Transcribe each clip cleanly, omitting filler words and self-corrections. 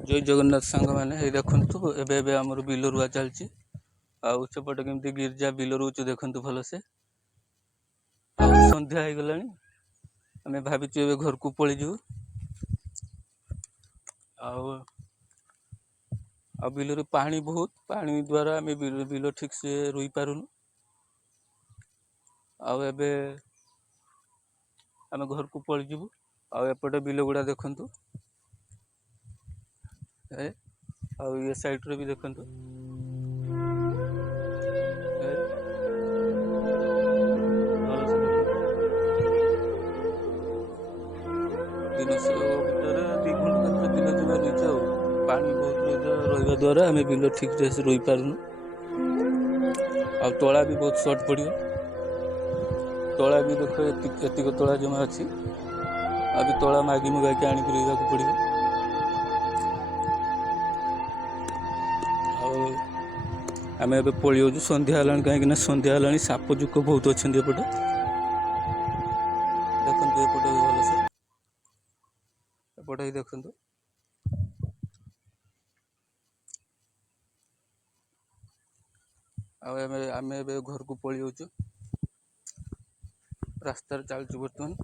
जय जगन्नाथ सांग मैंने ये देखु एबे आमर बिल रुआ चलती सेपटे केमती गिरजा बिल रुचु देखु भलसे संध्या हो गला आम भाविचु ए घर को पलू बिल पानी बहुत पानी द्वारा आम बिल ठीक से रुई पारुनु आबे आम घर को पलू आएपटे बिल गुड़ा देखु ये साइड रे भी देखु दिन दी घंटा दिन जमा रही पानी बहुत रहा द्वारा आम बिल ठीक से रुई पारुनु तला भी बहुत सर्ट पड़ो तला भी देख एतिक तला जमा अच्छी अभी तला मागी मुगा के आनिक रोवा पड़ो आम ए पलि संध्या है कहीं संध्या है साप जुक बहुत अच्छा एपटे देखते एपटे भल से एपटे ही देखु आम घर को पलि जाऊँ रास्तार चलचु बर्तमान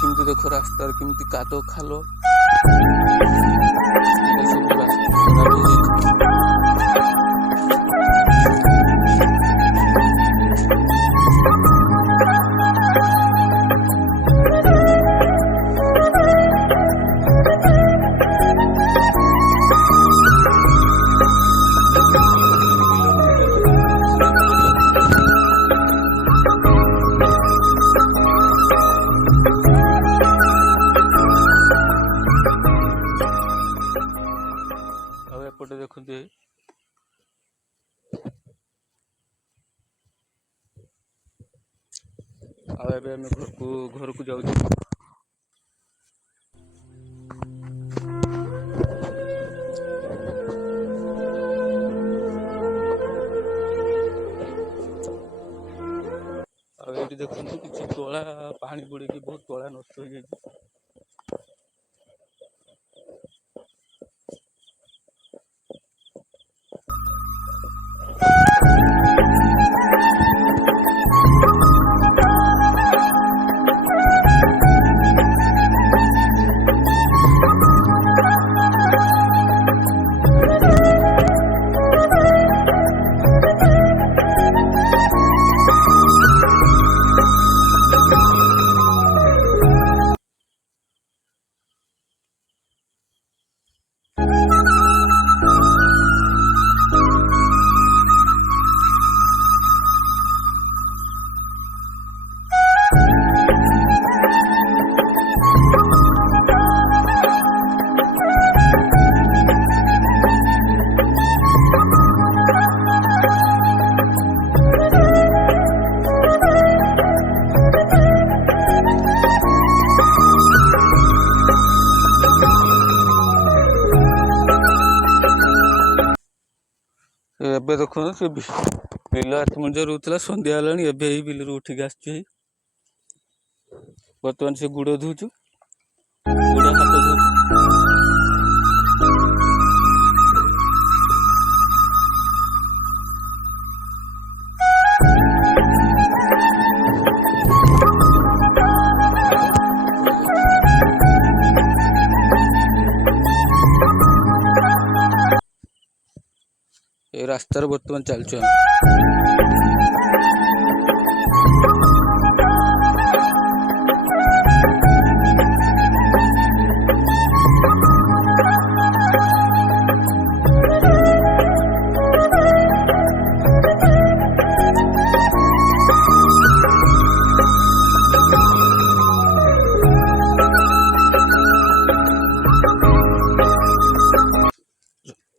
किमती देख रास्तार किमती कादो खालो सब रास्ता खराब एपटे देखते आम घर को जाऊँ ये देखते कि तला पानी बुड़ी बहुत तला नष्ट हो जाए एबे देखो से बिल आठ मंजर रोला संध्या है बिल उठिक आस बर्तमान से गुड़ धोचु गुड़ हाथ धोचु रास्तार बर्तमान चलचु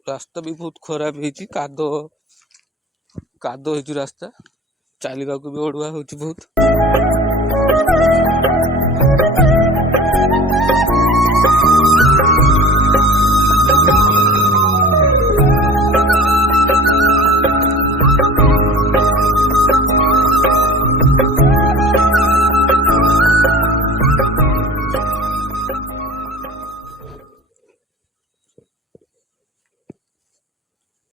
रास्ता भी बहुत खराब है कादो कादो है रास्ता चलवा को भी अड़ुआ हो बहुत।